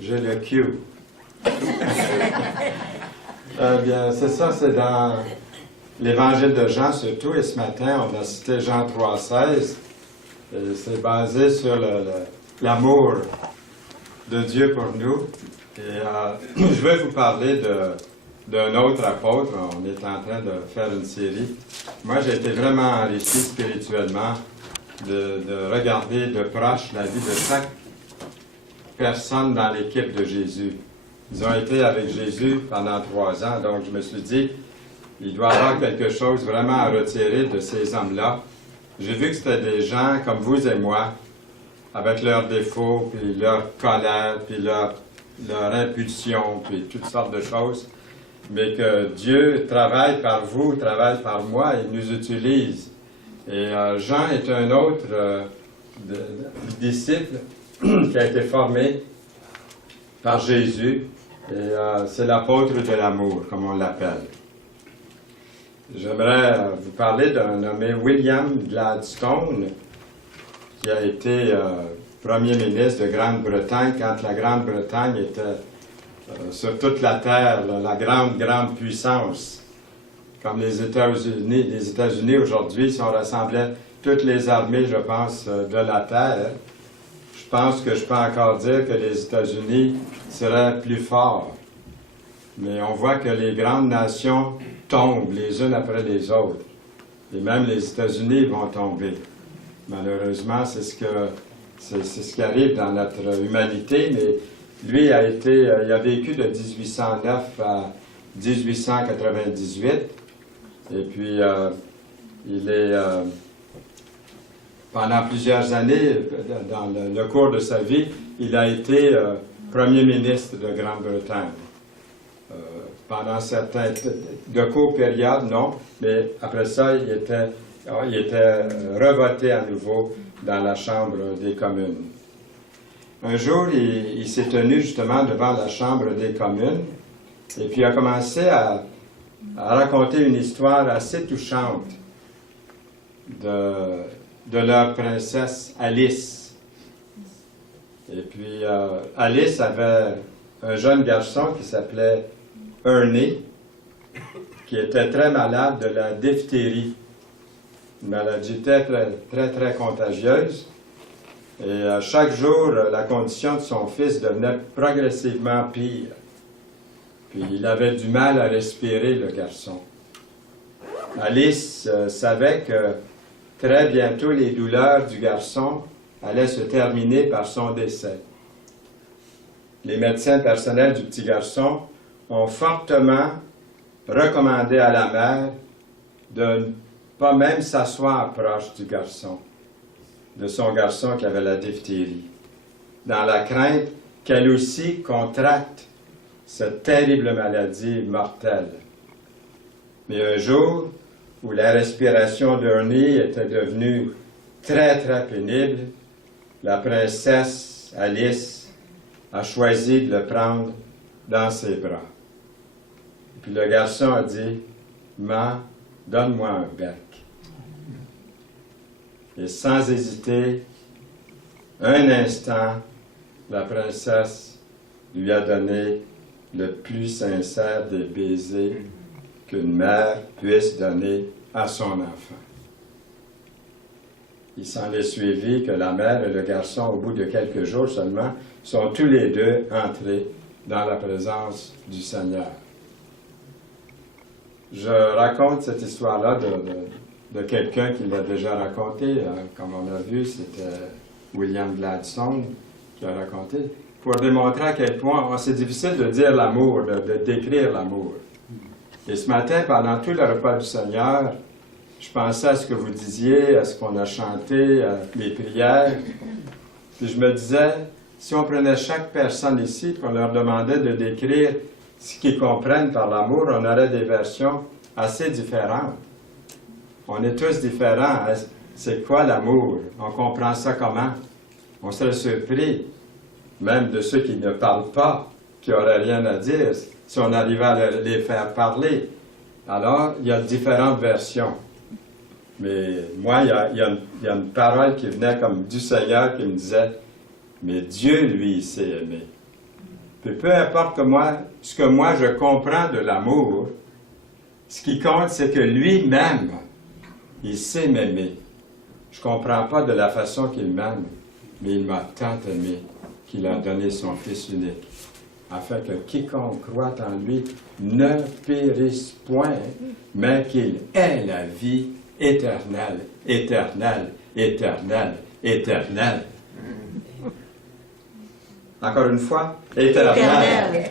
J'ai le Q. Bien, c'est ça, c'est dans l'Évangile de Jean surtout, et ce matin, on a cité Jean 3,16. C'est basé sur l'amour de Dieu pour nous. Et je vais vous parler d'un autre apôtre. On est en train de faire une série. Moi, j'ai été vraiment enrichi spirituellement de regarder de proche la vie de chaque personne dans l'équipe de Jésus. Ils ont été avec Jésus pendant 3 ans, donc je me suis dit, il doit y avoir quelque chose vraiment à retirer de ces hommes-là. J'ai vu que c'était des gens comme vous et moi, avec leurs défauts, puis leur colère, puis leur impulsion, puis toutes sortes de choses, mais que Dieu travaille par vous, travaille par moi, il nous utilise. Et Jean est un autre disciple qui a été formé par Jésus, et c'est l'apôtre de l'amour, comme on l'appelle. J'aimerais vous parler d'un nommé William Gladstone, qui a été premier ministre de Grande-Bretagne quand la Grande-Bretagne était sur toute la terre, la grande puissance. Comme les États-Unis. Les États-Unis aujourd'hui, si on rassemblait toutes les armées, je pense, de la terre, je pense que je peux encore dire que les États-Unis seraient plus forts. Mais on voit que les grandes nations tombent les unes après les autres. Et même les États-Unis vont tomber. Malheureusement, c'est ce qui arrive dans notre humanité, mais lui il a vécu de 1809 à 1898, et puis il est, pendant plusieurs années, dans le cours de sa vie, il a été premier ministre de Grande-Bretagne. Pendant de courtes périodes, non, mais après ça, il était revoté à nouveau dans la Chambre des communes. Un jour, il s'est tenu justement devant la Chambre des communes, et puis il a commencé à raconter une histoire assez touchante de leur princesse Alice. Et puis Alice avait un jeune garçon qui s'appelait Ernie, qui était très malade de la diphtérie, une maladie très contagieuse. Et chaque jour, la condition de son fils devenait progressivement pire. Puis il avait du mal à respirer, le garçon. Alice savait que très bientôt les douleurs du garçon allaient se terminer par son décès. Les médecins personnels du petit garçon ont fortement recommandé à la mère de ne pas même s'asseoir proche du garçon, de son garçon qui avait la diphtérie, dans la crainte qu'elle aussi contracte cette terrible maladie mortelle. Mais un jour, où la respiration d'Ernie était devenue très pénible, la princesse Alice a choisi de le prendre dans ses bras. Puis le garçon a dit, « Maman, donne-moi un bec. » Et sans hésiter, un instant, la princesse lui a donné le plus sincère des baisers qu'une mère puisse donner à son enfant. Il s'en est suivi que la mère et le garçon, au bout de quelques jours seulement, sont tous les deux entrés dans la présence du Seigneur. Je raconte cette histoire-là de quelqu'un qui l'a déjà raconté. Comme on a vu, c'était William Gladstone qui a raconté, pour démontrer à quel point c'est difficile de dire l'amour, de décrire l'amour. Et ce matin, pendant tout le repas du Seigneur, je pensais à ce que vous disiez, à ce qu'on a chanté, à les prières. Puis je me disais, si on prenait chaque personne ici, qu'on leur demandait de décrire ce qu'ils comprennent par l'amour, on aurait des versions assez différentes. On est tous différents. C'est quoi l'amour? On comprend ça comment? On serait surpris, même de ceux qui ne parlent pas, qui n'auraient rien à dire, si on arrivait à les faire parler. Alors, il y a différentes versions. Mais moi, il y a une parole qui venait comme du Seigneur qui me disait, « Mais Dieu, lui, il sait aimer. » Puis peu importe ce que moi je comprends de l'amour, ce qui compte, c'est que lui-même, il sait m'aimer. Je ne comprends pas de la façon qu'il m'aime, mais il m'a tant aimé qu'il a donné son Fils unique, afin que quiconque croit en lui ne périsse point, mais qu'il ait la vie éternelle, éternelle, éternelle, éternelle. Encore une fois, éternelle.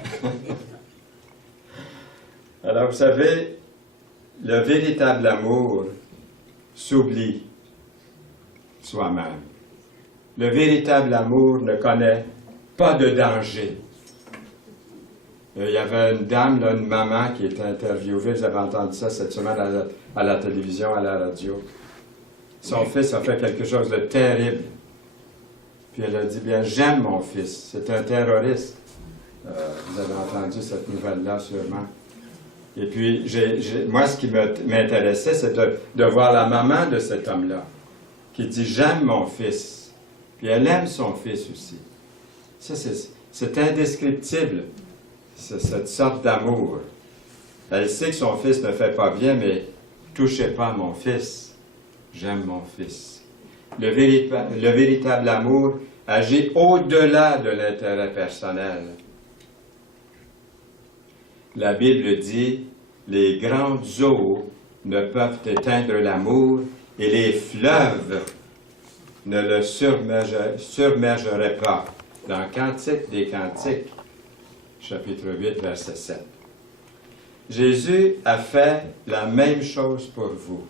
Alors, vous savez, le véritable amour s'oublie soi-même. Le véritable amour ne connaît pas de danger. Il y avait une dame, là, une maman qui était interviewée, vous avez entendu ça cette semaine à la télévision, à la radio. Son fils a fait quelque chose de terrible. Puis elle a dit, bien, j'aime mon fils, c'est un terroriste. Vous avez entendu cette nouvelle-là sûrement. Et puis, moi, ce qui m'intéressait, c'est de voir la maman de cet homme-là, qui dit, j'aime mon fils. Puis elle aime son fils aussi. Ça, c'est indescriptible, cette sorte d'amour. Elle sait que son fils ne fait pas bien, mais touchez pas mon fils. J'aime mon fils. Le véritable amour agit au-delà de l'intérêt personnel. La Bible dit, les grandes eaux ne peuvent éteindre l'amour et les fleuves ne le submergeraient pas. Dans Cantique des Cantiques, chapitre 8, verset 7. Jésus a fait la même chose pour vous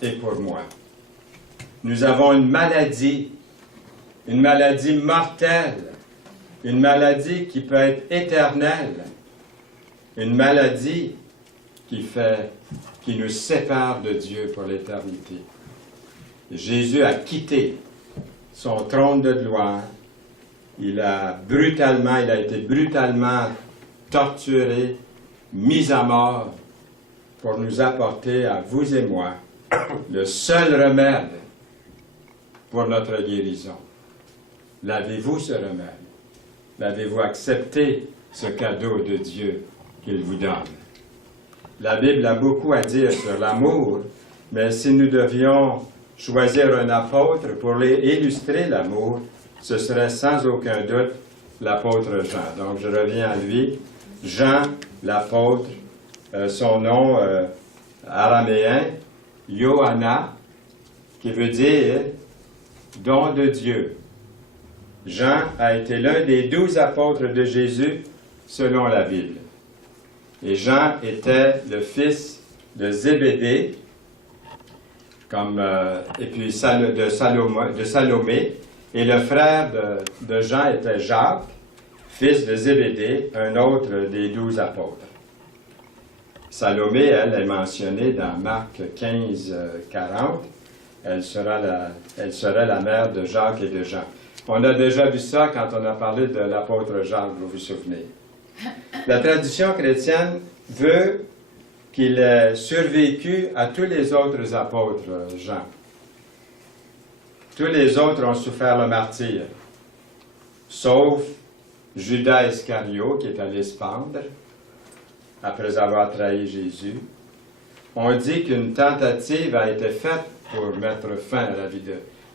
et pour moi. Nous avons une maladie mortelle, une maladie qui peut être éternelle, une maladie qui nous sépare de Dieu pour l'éternité. Jésus a quitté son trône de gloire. Il a été brutalement torturé, mis à mort pour nous apporter à vous et moi le seul remède pour notre guérison. L'avez-vous ce remède? L'avez-vous accepté ce cadeau de Dieu qu'il vous donne? La Bible a beaucoup à dire sur l'amour, mais si nous devions choisir un apôtre pour illustrer l'amour, ce serait sans aucun doute l'apôtre Jean. Donc je reviens à lui. Jean, l'apôtre, son nom araméen, Yohanna, qui veut dire don de Dieu. Jean a été l'un des 12 apôtres de Jésus selon la Bible. Et Jean était le fils de Zébédée, et puis de Salomé, et le frère de Jean était Jacques, fils de Zébédée, un autre des 12 apôtres. Salomé, elle, est mentionnée dans Marc 15, 40. Elle serait la mère de Jacques et de Jean. On a déjà vu ça quand on a parlé de l'apôtre Jacques, vous vous souvenez. La tradition chrétienne veut qu'il ait survécu à tous les autres apôtres, Jean. Tous les autres ont souffert le martyre, sauf Judas Iscario, qui est allé se pendre après avoir trahi Jésus. On dit qu'une tentative a été faite pour mettre fin à la vie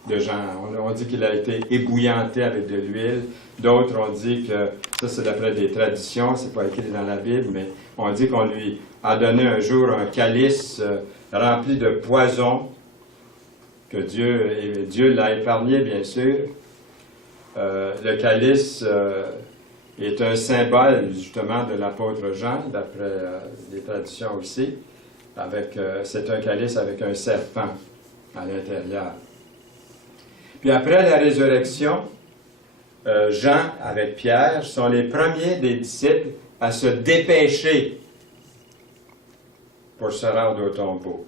de Jean. On dit qu'il a été ébouillanté avec de l'huile. D'autres ont dit que, ça c'est d'après des traditions, c'est pas écrit dans la Bible, mais on dit qu'on lui a donné un jour un calice rempli de poison, que Dieu l'a épargné, bien sûr. Le calice est un symbole, justement, de l'apôtre Jean, d'après les traditions aussi. C'est un calice avec un serpent à l'intérieur. Puis après la résurrection, Jean, avec Pierre, sont les premiers des disciples à se dépêcher pour se rendre au tombeau.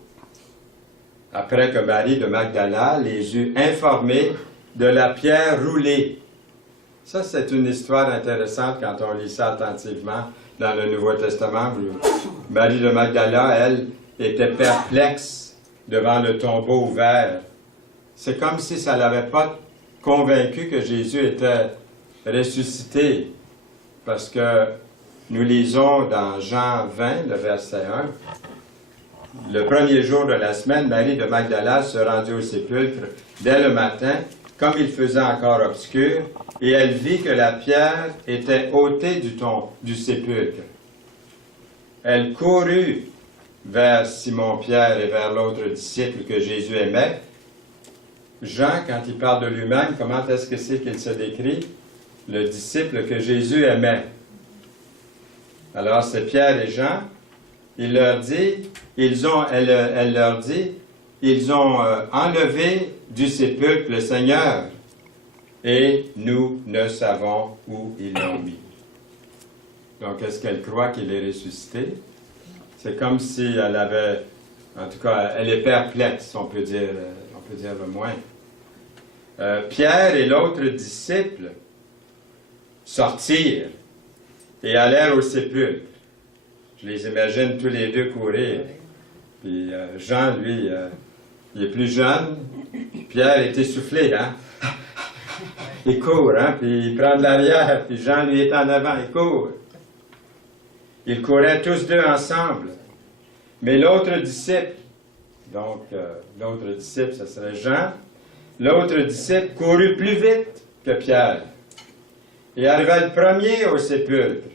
Après que Marie de Magdala les eut informés de la pierre roulée. Ça, c'est une histoire intéressante quand on lit ça attentivement dans le Nouveau Testament. Marie de Magdala, elle, était perplexe devant le tombeau ouvert. C'est comme si ça ne l'avait pas convaincu que Jésus était ressuscité. parce que nous lisons dans Jean 20, le verset 1, « Le premier jour de la semaine, Marie de Magdala se rendit au sépulcre dès le matin, comme il faisait encore obscur, et elle vit que la pierre était ôtée du sépulcre. Elle courut vers Simon-Pierre et vers l'autre disciple que Jésus aimait. » Jean, quand il parle de lui-même, comment est-ce que c'est qu'il se décrit? Le disciple que Jésus aimait. Alors, c'est Pierre et Jean. Il leur dit, elle leur dit, ils ont enlevé du sépulcre le Seigneur, et nous ne savons où ils l'ont mis. Donc, est-ce qu'elle croit qu'il est ressuscité? C'est comme si elle avait, en tout cas, elle est perplexe, on peut dire le moins. Pierre et l'autre disciple sortirent et allèrent au sépulcre. Je les imagine tous les deux courir. Puis Jean, lui, il est plus jeune. Pierre est essoufflé, hein? Il court, hein? Puis il prend de l'arrière, puis Jean, lui, est en avant, il court. Ils couraient tous deux ensemble. Mais l'autre disciple, donc l'autre disciple, ce serait Jean, l'autre disciple courut plus vite que Pierre et arriva le premier au sépulcre.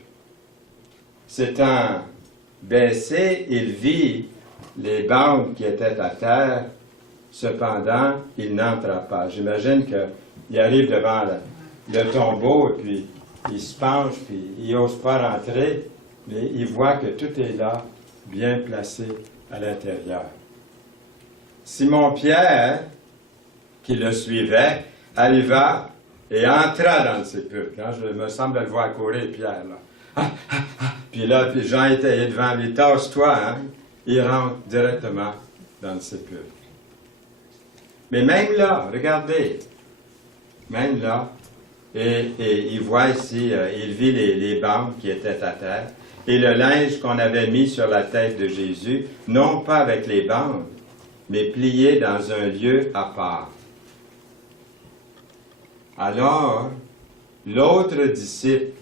S'étant baissé, il vit les bandes qui étaient à terre. Cependant, il n'entra pas. J'imagine qu'il arrive devant le tombeau, et puis il se penche, puis il n'ose pas rentrer, mais il voit que tout est là, bien placé à l'intérieur. Simon-Pierre, qui le suivait, arriva et entra dans le sépulcre. Hein, je me semble le voir courir, Pierre, là. Puis là, puis Jean était devant lui. Tasse-toi, hein? Il rentre directement dans le sépulcre. Mais même là, regardez, même là, et il voit ici, il vit les bandes qui étaient à terre, et le linge qu'on avait mis sur la tête de Jésus, non pas avec les bandes, mais plié dans un lieu à part. Alors, l'autre disciple,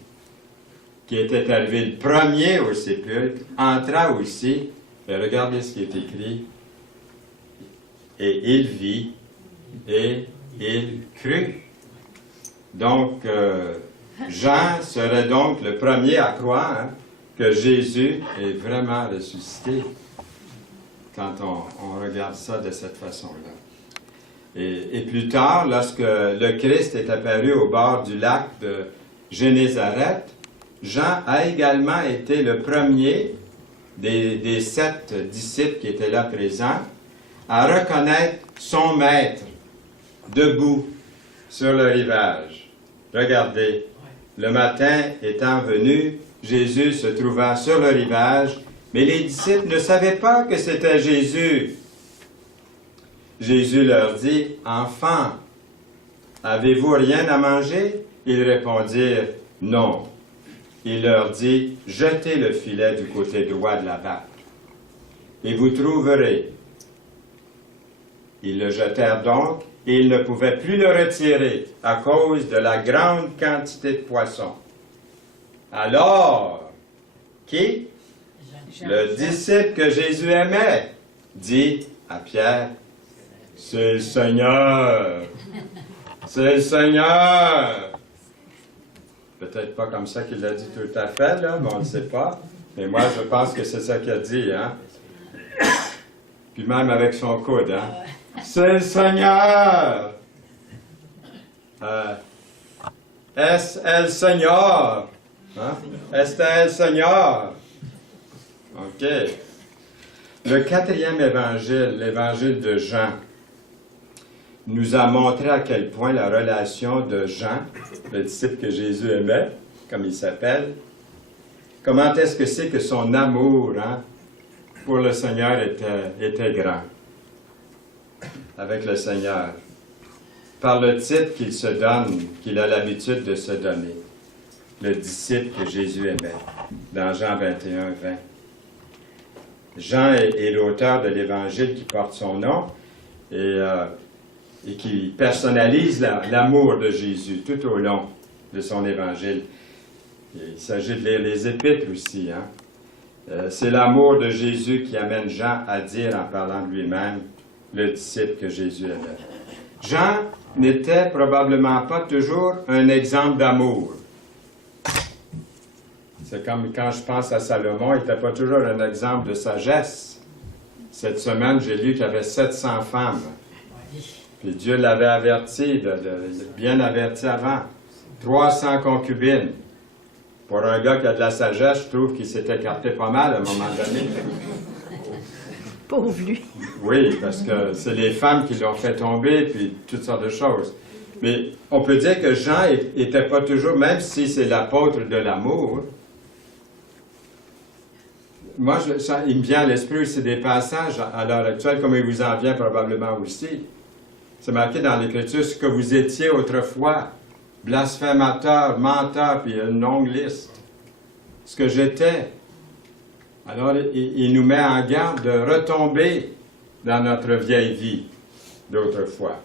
qui était arrivé le premier au sépulcre, entra aussi, et regardez ce qui est écrit, et il vit, et il crut. Donc, Jean serait donc le premier à croire, hein, que Jésus est vraiment ressuscité, quand on regarde ça de cette façon-là. Et plus tard, lorsque le Christ est apparu au bord du lac de Génézareth, Jean a également été le premier des 7 disciples qui étaient là présents à reconnaître son maître debout sur le rivage. Regardez, le matin étant venu, Jésus se trouva sur le rivage, mais les disciples ne savaient pas que c'était Jésus. Jésus leur dit, « Enfants, avez-vous rien à manger? » Ils répondirent, « Non. » Il leur dit, « Jetez le filet du côté droit de la barque, et vous trouverez. » Ils le jetèrent donc, et ils ne pouvaient plus le retirer à cause de la grande quantité de poissons. Alors, qui? Le disciple que Jésus aimait, dit à Pierre, « C'est le Seigneur! C'est le Seigneur! » Peut-être pas comme ça qu'il l'a dit tout à fait, là, mais on ne sait pas. Mais moi, je pense que c'est ça qu'il a dit, hein? Puis même avec son coude, hein? C'est le Seigneur! Est-ce le Seigneur? Hein? Est-ce le Seigneur? OK. Le 4e évangile, l'évangile de Jean, nous a montré à quel point la relation de Jean, le disciple que Jésus aimait, comme il s'appelle, comment est-ce que c'est que son amour, hein, pour le Seigneur était grand, avec le Seigneur, par le titre qu'il se donne, qu'il a l'habitude de se donner, le disciple que Jésus aimait, dans Jean 21, 20. Jean est l'auteur de l'évangile qui porte son nom et qui personnalise l'amour de Jésus tout au long de son évangile. Il s'agit de lire les Épîtres aussi. Hein? C'est l'amour de Jésus qui amène Jean à dire, en parlant de lui-même, le disciple que Jésus aimait. Jean n'était probablement pas toujours un exemple d'amour. C'est comme quand je pense à Salomon, il n'était pas toujours un exemple de sagesse. Cette semaine, j'ai lu qu'il y avait 700 femmes. Puis Dieu l'avait averti, bien averti avant. 300 concubines. Pour un gars qui a de la sagesse, je trouve qu'il s'est écarté pas mal à un moment donné. Pauvre lui. Oui, parce que c'est les femmes qui l'ont fait tomber, puis toutes sortes de choses. Mais on peut dire que Jean n'était pas toujours, même si c'est l'apôtre de l'amour, moi, il me vient à l'esprit aussi des passages à l'heure actuelle, comme il vous en vient probablement aussi. C'est marqué dans l'Écriture ce que vous étiez autrefois, blasphémateur, menteur, puis une longue liste. Ce que j'étais. Alors, il nous met en garde de retomber dans notre vieille vie d'autrefois.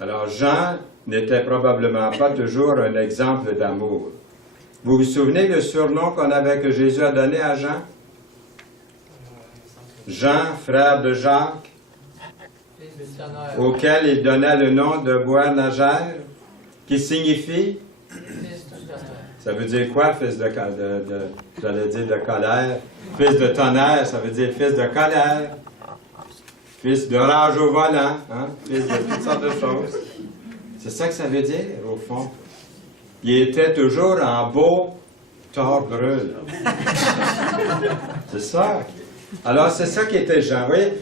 Alors, Jean n'était probablement pas toujours un exemple d'amour. Vous vous souvenez le surnom que Jésus a donné à Jean? Jean, frère de Jacques, auquel il donna le nom de Boanerges, qui signifie? Ça veut dire quoi, fils de j'allais dire de colère. Fils de tonnerre, ça veut dire fils de colère. Fils de rage au volant, hein? Fils de toutes sortes de choses. C'est ça que ça veut dire, au fond. Il était toujours en beau tord-brûle. C'est ça. Alors, c'est ça qui était Jean. Vous voyez,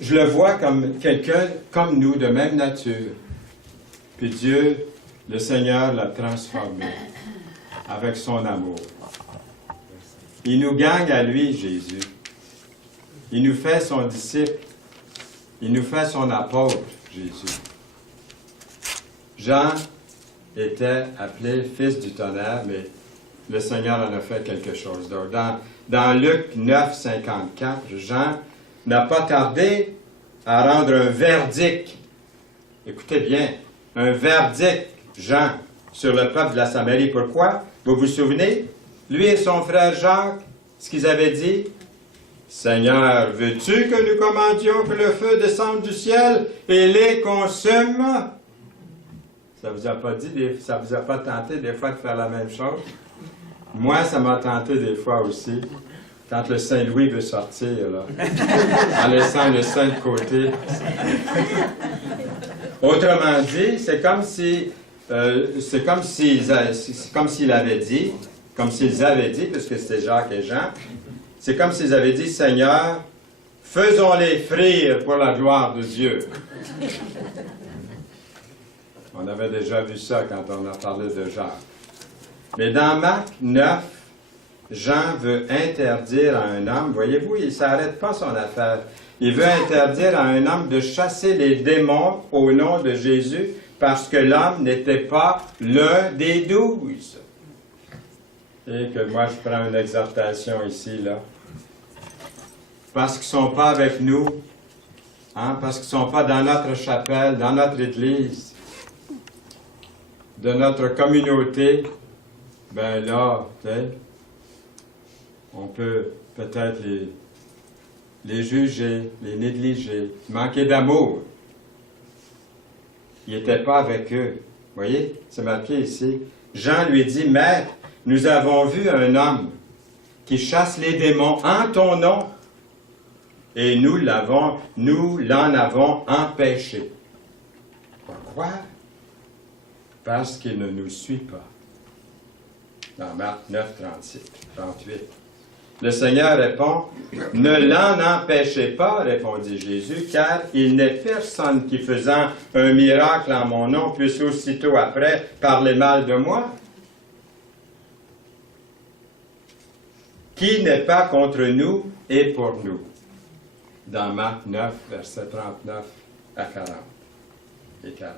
je le vois comme quelqu'un comme nous, de même nature. Puis Dieu, le Seigneur, l'a transformé avec son amour. Il nous gagne à lui, Jésus. Il nous fait son disciple. Il nous fait son apôtre, Jésus. Jean était appelé fils du tonnerre, mais le Seigneur en a fait quelque chose d'autre. Dans Luc 9, 54, Jean n'a pas tardé à rendre un verdict. Écoutez bien, un verdict, Jean, sur le peuple de la Samarie. Pourquoi? Vous vous souvenez? Lui et son frère Jacques, ce qu'ils avaient dit? Seigneur, veux-tu que nous commandions que le feu descende du ciel et les consume? Ça vous a pas ça vous a pas tenté des fois de faire la même chose? Moi, ça m'a tenté des fois aussi, quand le Saint-Louis veut sortir, là, en laissant le Saint de côté. Autrement dit, c'est comme s'ils avaient dit, puisque c'était Jacques et Jean, c'est comme s'ils avaient dit, Seigneur, faisons-les frire pour la gloire de Dieu. On avait déjà vu ça quand on a parlé de Jacques. Mais dans Marc 9, Jean veut interdire à un homme, voyez-vous, il ne s'arrête pas son affaire. Il veut interdire à un homme de chasser les démons au nom de Jésus parce que l'homme n'était pas l'un des 12. Et que moi, je prends une exhortation ici, là. Parce qu'ils ne sont pas avec nous, hein, parce qu'ils ne sont pas dans notre chapelle, dans notre église, de notre communauté, ben là, tu sais, on peut peut-être les juger, les négliger, manquer d'amour. Il n'était pas avec eux. Vous voyez, c'est marqué ici. Jean lui dit, Maître, nous avons vu un homme qui chasse les démons en ton nom, et nous l'en avons empêché. Pourquoi? Parce qu'il ne nous suit pas. Dans Marc 9, 38. Le Seigneur répond, « Ne l'en empêchez pas, répondit Jésus, car il n'est personne qui, faisant un miracle en mon nom, puisse aussitôt après parler mal de moi. Qui n'est pas contre nous et pour nous. » Dans Marc 9, versets 39 à 40 et 40.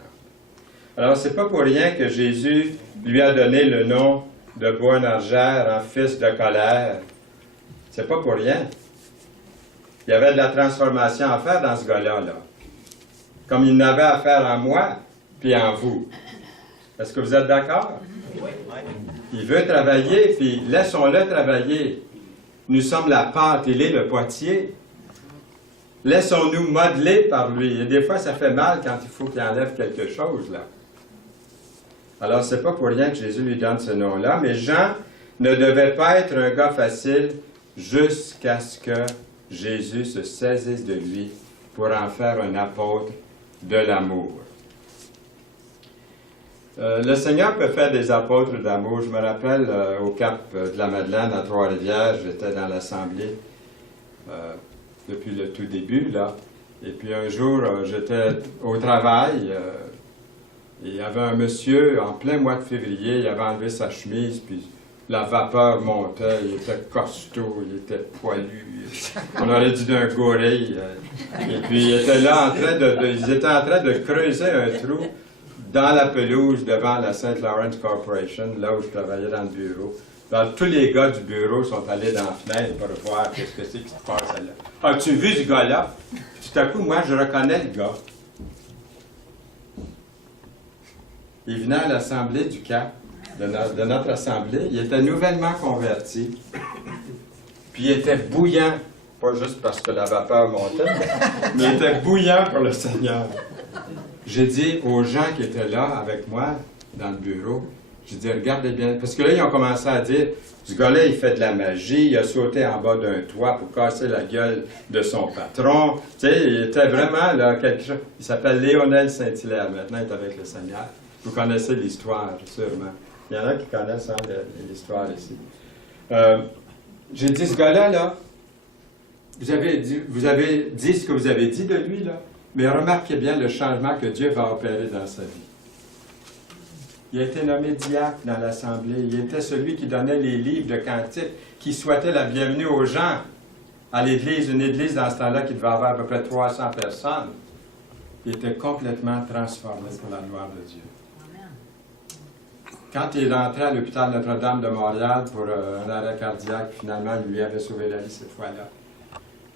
Alors, c'est pas pour rien que Jésus lui a donné le nom de Boanerges, en fils de colère. C'est pas pour rien. Il y avait de la transformation à faire dans ce gars-là, là. Comme il n'avait à faire en moi, puis en vous. Est-ce que vous êtes d'accord? Il veut travailler, puis laissons-le travailler. Nous sommes la pâte, il est le potier. Laissons-nous modeler par lui. Et des fois, ça fait mal quand il faut qu'il enlève quelque chose, là. Alors, c'est pas pour rien que Jésus lui donne ce nom-là, mais Jean ne devait pas être un gars facile jusqu'à ce que Jésus se saisisse de lui pour en faire un apôtre de l'amour. Le Seigneur peut faire des apôtres d'amour. Je me rappelle au Cap de la Madeleine, à Trois-Rivières, j'étais dans l'Assemblée depuis le tout début, là. Et puis un jour, j'étais au travail, et il y avait un monsieur, en plein mois de février, il avait enlevé sa chemise, puis la vapeur montait, il était costaud, il était poilu. On aurait dit d'un gorille. Et puis il était là ils étaient en train de creuser un trou dans la pelouse devant la St. Lawrence Corporation, là où je travaillais dans le bureau. Alors, tous les gars du bureau sont allés dans la fenêtre pour voir qu'est-ce que c'est qui se passe là. As-tu vu ce gars-là? Tout à coup, moi, je reconnais le gars. Il venait à l'assemblée du Cap, de notre assemblée. Il était nouvellement converti. Puis il était bouillant, pas juste parce que la vapeur montait, mais il était bouillant pour le Seigneur. J'ai dit aux gens qui étaient là avec moi, dans le bureau, j'ai dit, regardez bien, parce que là, ils ont commencé à dire, ce gars-là, il fait de la magie, il a sauté en bas d'un toit pour casser la gueule de son patron. Tu sais, il était vraiment là, quelque chose. Il s'appelle Léonel Saint-Hilaire, maintenant il est avec le Seigneur. Vous connaissez l'histoire, sûrement. Il y en a qui connaissent l'histoire ici. J'ai dit, ce gars-là, là, vous avez dit ce que vous avez dit de lui, là, mais remarquez bien le changement que Dieu va opérer dans sa vie. Il a été nommé diacre dans l'Assemblée. Il était celui qui donnait les livres de cantiques, qui souhaitait la bienvenue aux gens à l'Église, une Église dans ce temps-là qui devait avoir à peu près 300 personnes. Il était complètement transformé pour la gloire de Dieu. Quand il est rentré à l'hôpital Notre-Dame de Montréal pour un arrêt cardiaque, finalement, il lui avait sauvé la vie cette fois-là.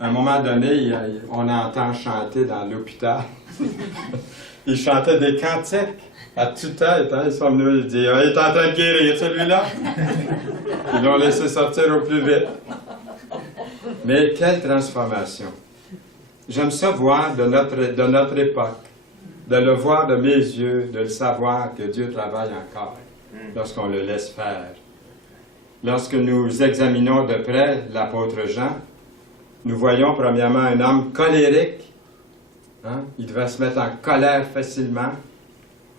À un moment donné, on entend chanter dans l'hôpital. Il chantait des cantiques. À tout temps, ils sont venus, ils disent, il est en train de guérir, celui-là. Ils l'ont laissé sortir au plus vite. Mais quelle transformation! J'aime ça voir de notre époque, de le voir de mes yeux, de le savoir que Dieu travaille encore lorsqu'on le laisse faire. Lorsque nous examinons de près l'apôtre Jean, nous voyons premièrement un homme colérique. Hein? Il devait se mettre en colère facilement,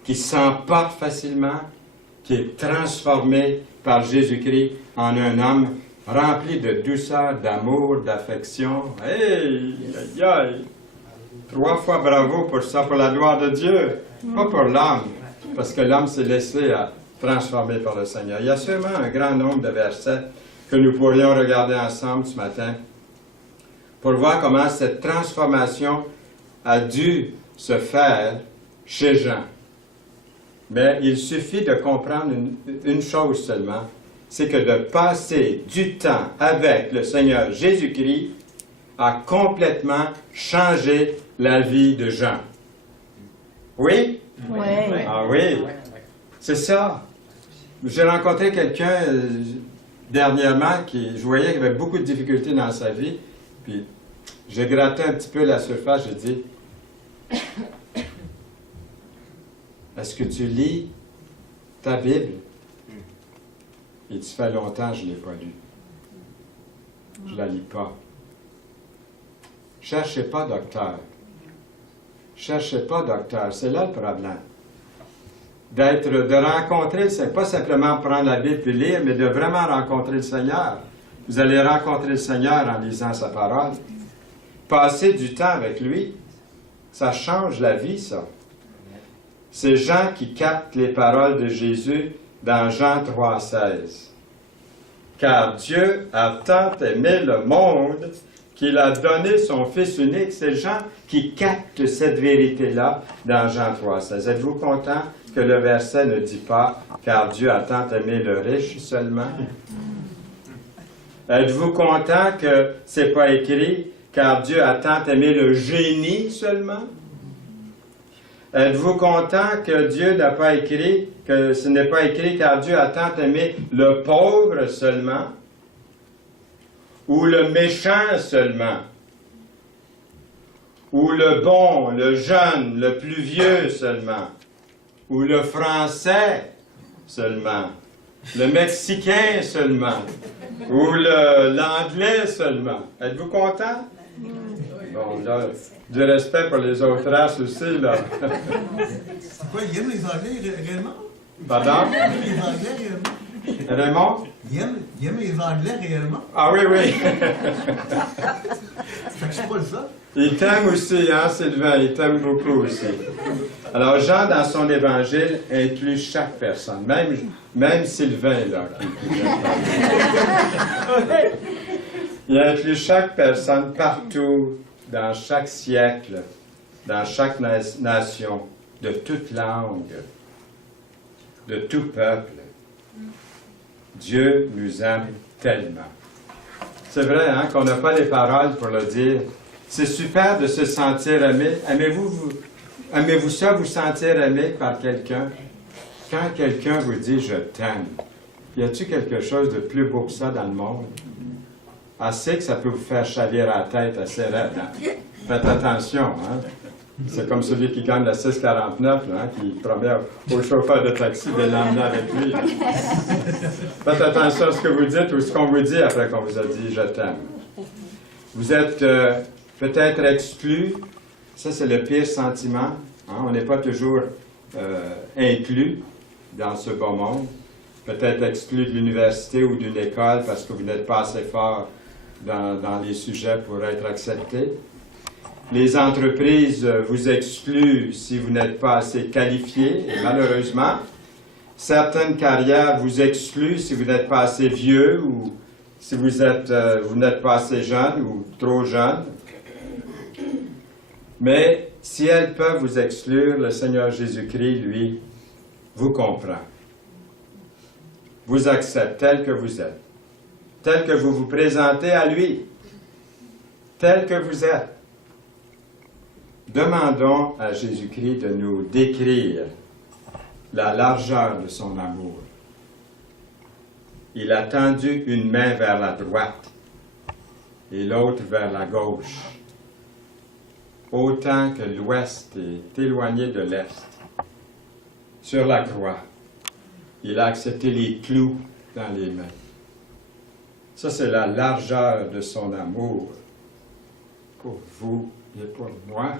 qui s'emporte facilement, qui est transformé par Jésus-Christ en un homme rempli de douceur, d'amour, d'affection. Hey! Aïe, aïe! 3 fois bravo pour ça, pour la gloire de Dieu, pas pour l'homme, parce que l'homme s'est laissé transformer par le Seigneur. Il y a sûrement un grand nombre de versets que nous pourrions regarder ensemble ce matin pour voir comment cette transformation a dû se faire chez Jean. Mais il suffit de comprendre une chose seulement, c'est que de passer du temps avec le Seigneur Jésus-Christ a complètement changé la vie de Jean. Oui? Oui. Ah oui, c'est ça. J'ai rencontré quelqu'un dernièrement je voyais qu'il avait beaucoup de difficultés dans sa vie, puis j'ai gratté un petit peu la surface, j'ai dit, est-ce que tu lis ta Bible? Et tu fais longtemps que je ne l'ai pas lu. Je ne la lis pas. Cherchez pas docteur. Cherchez pas docteur. C'est là le problème. De rencontrer, c'est pas simplement prendre la Bible et lire, mais de vraiment rencontrer le Seigneur. Vous allez rencontrer le Seigneur en lisant sa parole. Passer du temps avec lui, ça change la vie, ça. C'est Jean qui capte les paroles de Jésus dans Jean 3,16. Car Dieu a tant aimé le monde qu'il a donné son Fils unique. C'est Jean qui capte cette vérité-là dans Jean 3,16. Êtes-vous content que le verset ne dit pas « Car Dieu a tant aimé le riche seulement » ? Êtes-vous content que c'est pas écrit « Car Dieu a tant aimé le génie seulement » ? Êtes-vous content que Dieu n'a pas écrit que ce n'est pas écrit car Dieu a tant aimé le pauvre seulement ou le méchant seulement ou le bon, le jeune, le plus vieux seulement ou le français seulement, le mexicain seulement ou l'anglais seulement. Êtes-vous content? Bon, là, du respect pour les autres races aussi, là. C'est quoi, il aime les Anglais réellement? Pardon? Il aime les Anglais réellement? Raymond? Il aime les Anglais réellement? Ah oui, oui. Fait que c'est pas le ça. Il t'aime aussi, hein, Sylvain? Il t'aime beaucoup aussi. Alors, Jean, dans son évangile, inclut chaque personne, même Sylvain, là. Il inclut chaque personne partout, dans chaque siècle, dans chaque nation, de toute langue, de tout peuple. Dieu nous aime tellement. C'est vrai, hein, qu'on n'a pas les paroles pour le dire. C'est super de se sentir aimé. Aimez-vous ça, vous sentir aimé par quelqu'un? Quand quelqu'un vous dit « je t'aime », y a-t-il quelque chose de plus beau que ça dans le monde? Assez que ça peut vous faire chavirer la tête assez raide. Hein? Faites attention, hein? C'est comme celui qui gagne la 649, là, hein, qui promet au chauffeur de taxi de l'emmener avec lui. Faites attention à ce que vous dites ou ce qu'on vous dit après qu'on vous a dit « je t'aime ». Vous êtes peut-être exclu. Ça, c'est le pire sentiment. Hein? On n'est pas toujours inclus dans ce beau monde. Peut-être exclu de l'université ou d'une école parce que vous n'êtes pas assez fort dans les sujets pour être accepté. Les entreprises vous excluent si vous n'êtes pas assez qualifié, et malheureusement. Certaines carrières vous excluent si vous n'êtes pas assez vieux ou si vous n'êtes pas assez jeune ou trop jeune. Mais si elles peuvent vous exclure, le Seigneur Jésus-Christ, lui, vous comprend. Vous accepte tel que vous êtes, tel que vous vous présentez à lui, tel que vous êtes. Demandons à Jésus-Christ de nous décrire la largeur de son amour. Il a tendu une main vers la droite et l'autre vers la gauche, autant que l'Ouest est éloigné de l'Est. Sur la croix, il a accepté les clous dans les mains. Ça, c'est la largeur de son amour pour vous et pour moi.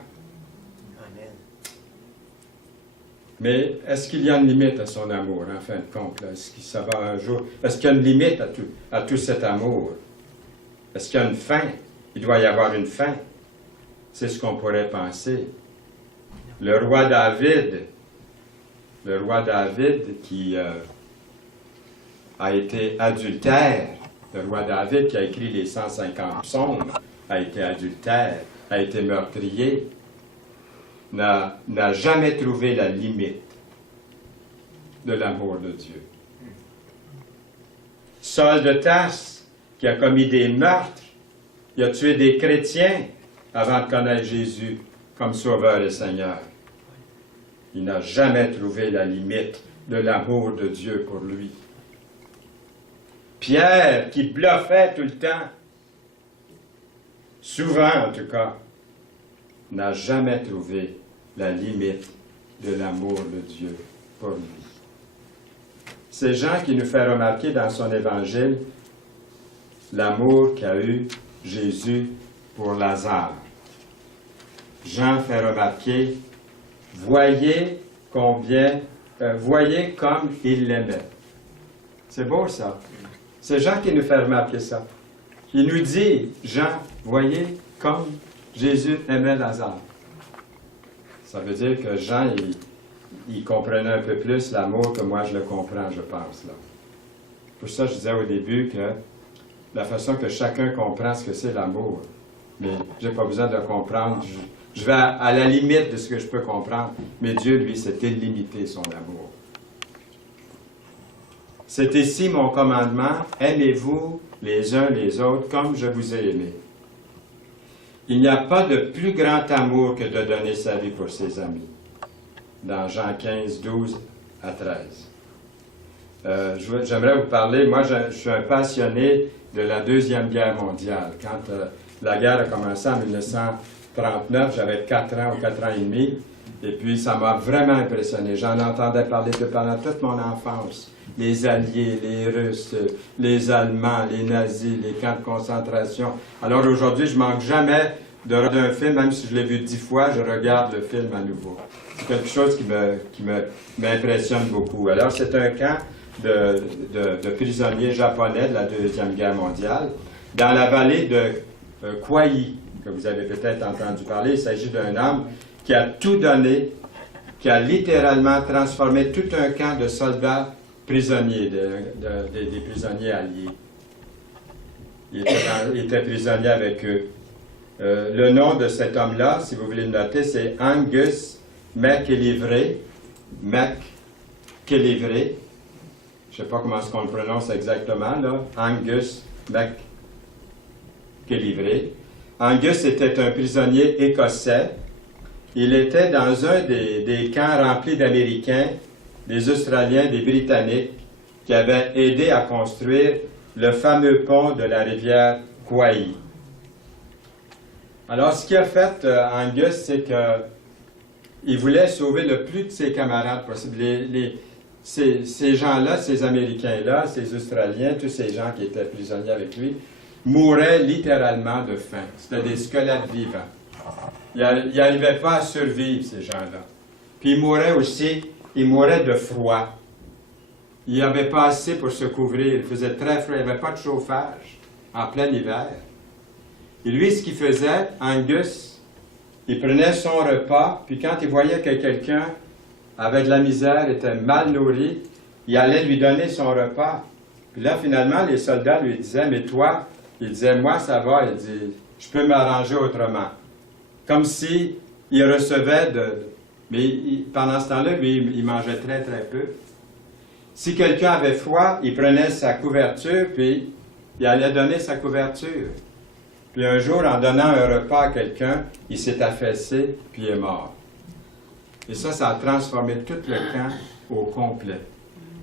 Mais est-ce qu'il y a une limite à son amour, en fin de compte? Est-ce que ça va un jour? Est-ce qu'il y a une limite à tout cet amour? Est-ce qu'il y a une fin? Il doit y avoir une fin. C'est ce qu'on pourrait penser. Le roi David qui a été adultère, le roi David qui a écrit les 150 psaumes, a été adultère, a été meurtrier, n'a jamais trouvé la limite de l'amour de Dieu. Saul de Tarse, qui a commis des meurtres, il a tué des chrétiens avant de connaître Jésus comme Sauveur et Seigneur. Il n'a jamais trouvé la limite de l'amour de Dieu pour lui. Pierre, qui bluffait tout le temps, souvent en tout cas, n'a jamais trouvé la limite de l'amour de Dieu pour lui. C'est Jean qui nous fait remarquer dans son évangile l'amour qu'a eu Jésus pour Lazare. Jean fait remarquer, voyez comme il l'aimait. C'est beau ça. C'est Jean qui nous fait remarquer ça. Il nous dit, Jean, voyez comme Jésus aimait Lazare. Ça veut dire que Jean, il comprenait un peu plus l'amour que moi je le comprends, je pense. Là. Pour ça, je disais au début que la façon que chacun comprend ce que c'est l'amour, mais je n'ai pas besoin de comprendre. Je vais à la limite de ce que je peux comprendre, mais Dieu, lui, c'est illimité son amour. C'est ici mon commandement, aimez-vous les uns les autres comme je vous ai aimés. Il n'y a pas de plus grand amour que de donner sa vie pour ses amis. Dans Jean 15, 12 à 13. J'aimerais vous parler, moi je suis un passionné de la Deuxième Guerre mondiale. Quand la guerre a commencé en 1939, j'avais 4 ans ou 4 ans et demi, et puis ça m'a vraiment impressionné. J'en entendais parler pendant toute mon enfance. Les Alliés, les Russes, les Allemands, les nazis, les camps de concentration. Alors aujourd'hui, je manque jamais d'un film, même si je l'ai vu 10 fois, je regarde le film à nouveau. C'est quelque chose qui m'impressionne beaucoup. Alors c'est un camp de prisonniers japonais de la Deuxième Guerre mondiale, dans la vallée de Kauai, que vous avez peut-être entendu parler. Il s'agit d'un homme qui a tout donné, qui a littéralement transformé tout un camp de soldats prisonniers, des prisonniers alliés. Il était prisonnier avec eux. Le nom de cet homme-là, si vous voulez le noter, c'est Angus McKillivray. McKillivray. Je ne sais pas comment est-ce qu'on le prononce exactement, là. Angus McKillivray. Angus était un prisonnier écossais. Il était dans un des camps remplis d'Américains, des Australiens, des Britanniques, qui avaient aidé à construire le fameux pont de la rivière Kauai. Alors, ce qu'il a fait, Angus, c'est qu'il voulait sauver le plus de ses camarades possible. Ces gens-là, ces Américains-là, ces Australiens, tous ces gens qui étaient prisonniers avec lui, mouraient littéralement de faim. C'était des squelettes vivants. Ils n'arrivaient pas à survivre, ces gens-là. Puis ils mouraient aussi, ils mouraient de froid. Il n'y avait pas assez pour se couvrir. Il faisait très froid. Il n'y avait pas de chauffage en plein hiver. Et lui, ce qu'il faisait, Angus, il prenait son repas, puis quand il voyait que quelqu'un avait de la misère, était mal nourri, il allait lui donner son repas. Puis là, finalement, les soldats lui disaient, « Mais toi? » Il disait, « Moi, ça va. » Il dit, « Je peux m'arranger autrement. » Comme si il recevait Mais pendant ce temps-là, lui, il mangeait très, très peu. Si quelqu'un avait froid, il prenait sa couverture, puis il allait donner sa couverture. Puis un jour, en donnant un repas à quelqu'un, il s'est affaissé, puis il est mort. Et ça a transformé tout le camp au complet.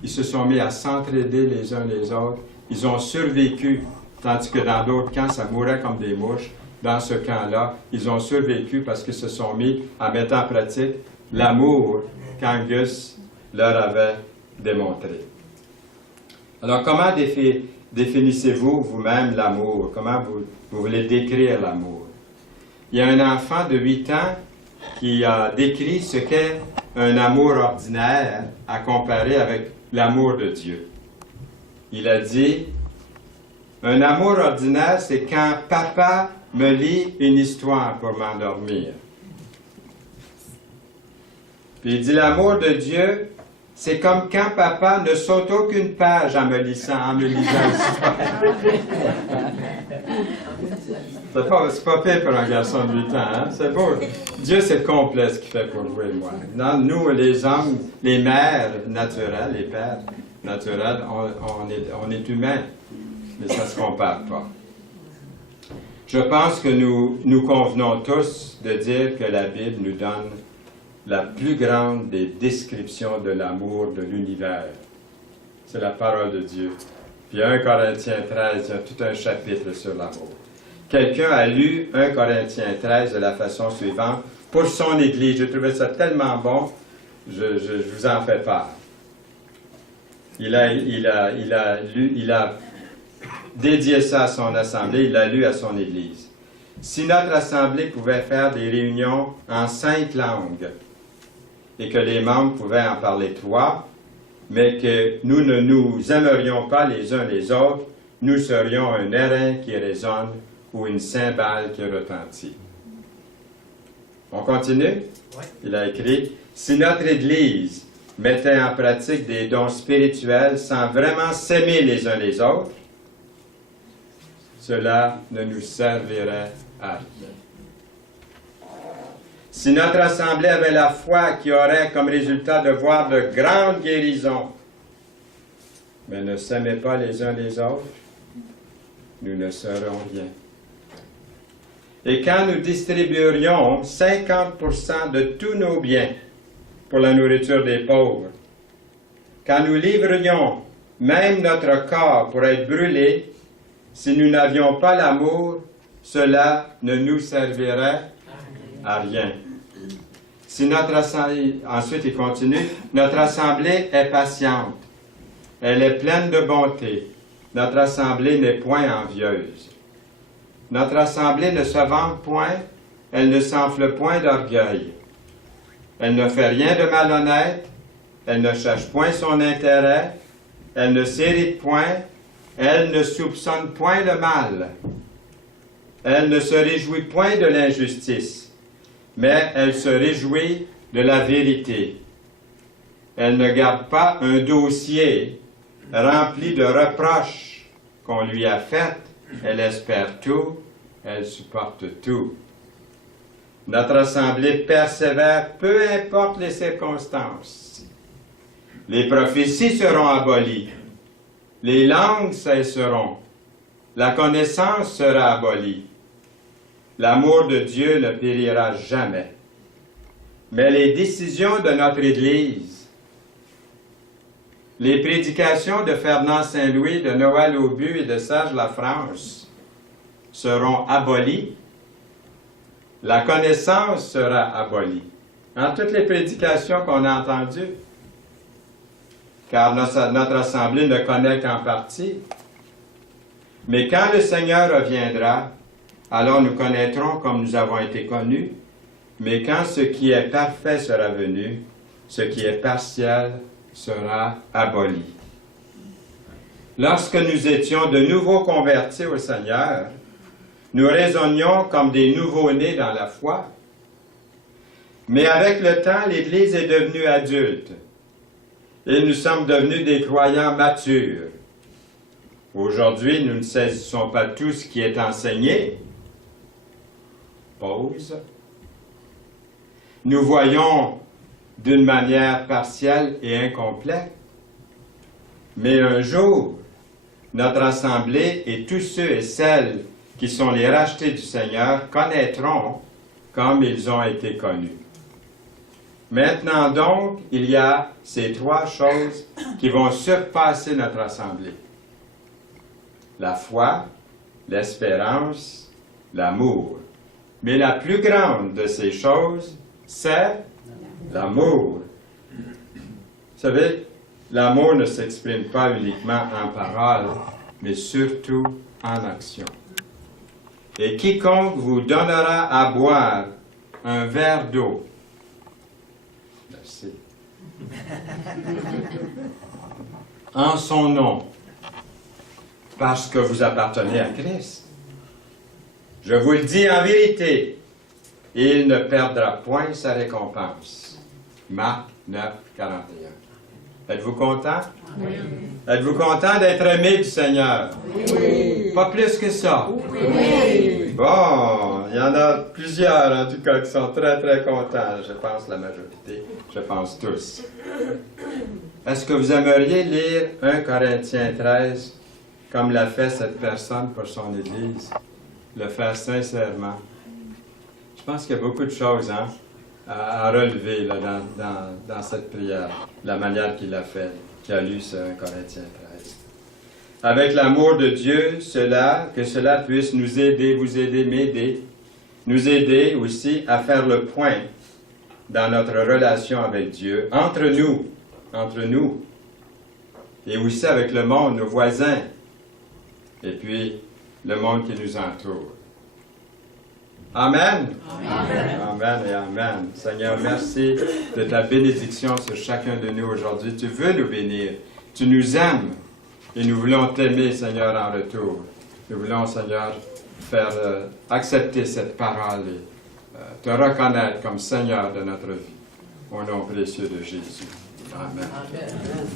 Ils se sont mis à s'entraider les uns les autres. Ils ont survécu, tandis que dans d'autres camps, ça mourait comme des mouches. Dans ce camp-là, ils ont survécu parce qu'ils se sont mis à mettre en pratique l'amour qu'Angus leur avait démontré. Alors, comment définissez-vous vous-même l'amour? Comment vous voulez décrire l'amour? Il y a un enfant de 8 ans qui a décrit ce qu'est un amour ordinaire à comparer avec l'amour de Dieu. Il a dit, « Un amour ordinaire, c'est quand papa me lit une histoire pour m'endormir. » Puis il dit, « L'amour de Dieu, c'est comme quand papa ne saute aucune page en me lisant l'histoire. » C'est pas pire pour un garçon de 8 ans, hein? C'est beau. Dieu, c'est complet ce qu'il fait pour vous et moi. Non, nous, les hommes, les mères naturelles, les pères naturels, on est humains, mais ça ne se compare pas. Je pense que nous convenons tous de dire que la Bible nous donne la plus grande des descriptions de l'amour de l'univers. C'est la parole de Dieu. Puis 1 Corinthiens 13, il y a tout un chapitre sur l'amour. Quelqu'un a lu 1 Corinthiens 13 de la façon suivante pour son Église. J'ai trouvé ça tellement bon, je vous en fais part. Il a dédié ça à son assemblée, il l'a lu à son Église. Si notre assemblée pouvait faire des réunions en 5 langues et que les membres pouvaient en parler 3, mais que nous ne nous aimerions pas les uns les autres, nous serions un airain qui résonne ou une cymbale qui retentit. On continue? Oui. Il a écrit, « Si notre Église mettait en pratique des dons spirituels sans vraiment s'aimer les uns les autres, cela ne nous servirait à rien. Si notre assemblée avait la foi qui aurait comme résultat de voir de grandes guérisons, mais ne s'aimait pas les uns les autres, nous ne serions rien. Et quand nous distribuerions 50% de tous nos biens pour la nourriture des pauvres, quand nous livrerions même notre corps pour être brûlé, si nous n'avions pas l'amour, cela ne nous servirait à rien. Si notre assemblée, ensuite il continue, notre assemblée est patiente, elle est pleine de bonté, notre assemblée n'est point envieuse. Notre assemblée ne se vante point, elle ne s'enfle point d'orgueil. Elle ne fait rien de malhonnête, elle ne cherche point son intérêt, elle ne s'irrite point, elle ne soupçonne point le mal. Elle ne se réjouit point de l'injustice, mais elle se réjouit de la vérité. Elle ne garde pas un dossier rempli de reproches qu'on lui a faits. Elle espère tout, elle supporte tout. Notre assemblée persévère, peu importe les circonstances. Les prophéties seront abolies, les langues cesseront, la connaissance sera abolie. L'amour de Dieu ne périra jamais. Mais les décisions de notre Église, les prédications de Fernand Saint-Louis, de Noël Aubu et de Serge Lafrance seront abolies. La connaissance sera abolie. Dans toutes les prédications qu'on a entendues. Car notre assemblée ne connaît qu'en partie. Mais quand le Seigneur reviendra, alors nous connaîtrons comme nous avons été connus. Mais quand ce qui est parfait sera venu, ce qui est partiel sera aboli. Lorsque nous étions de nouveau convertis au Seigneur, nous raisonnions comme des nouveaux-nés dans la foi. Mais avec le temps, l'Église est devenue adulte et nous sommes devenus des croyants matures. Aujourd'hui, nous ne saisissons pas tout ce qui est enseigné. Pause. Nous voyons d'une manière partielle et incomplète. Mais un jour, notre assemblée et tous ceux et celles qui sont les rachetés du Seigneur connaîtront comme ils ont été connus. Maintenant donc, il y a ces trois choses qui vont surpasser notre assemblée. La foi, l'espérance, l'amour. Mais la plus grande de ces choses, c'est l'amour. Vous savez, l'amour ne s'exprime pas uniquement en parole, mais surtout en action. Et quiconque vous donnera à boire un verre d'eau, merci, en son nom, parce que vous appartenez à Christ, je vous le dis en vérité, il ne perdra point sa récompense. Marc 9, 41. Êtes-vous content? Oui. Êtes-vous content d'être aimé du Seigneur? Oui. Pas plus que ça? Oui. Bon, il y en a plusieurs en tout cas qui sont très très contents. Je pense la majorité, je pense tous. Est-ce que vous aimeriez lire 1 Corinthiens 13 comme l'a fait cette personne pour son Église? Le faire sincèrement. Je pense qu'il y a beaucoup de choses à relever là, dans cette prière, la manière qu'il a fait, qu'il a lu ce 1 Corinthiens 13. Avec l'amour de Dieu, que cela puisse nous aider, vous aider, m'aider, nous aider aussi à faire le point dans notre relation avec Dieu, entre nous, et aussi avec le monde, nos voisins, et puis le monde qui nous entoure. Amen. Amen. Amen et Amen. Seigneur, merci de ta bénédiction sur chacun de nous aujourd'hui. Tu veux nous bénir. Tu nous aimes et nous voulons t'aimer, Seigneur, en retour. Nous voulons, Seigneur, faire accepter cette parole et te reconnaître comme Seigneur de notre vie. Au nom précieux de Jésus. Amen. Amen.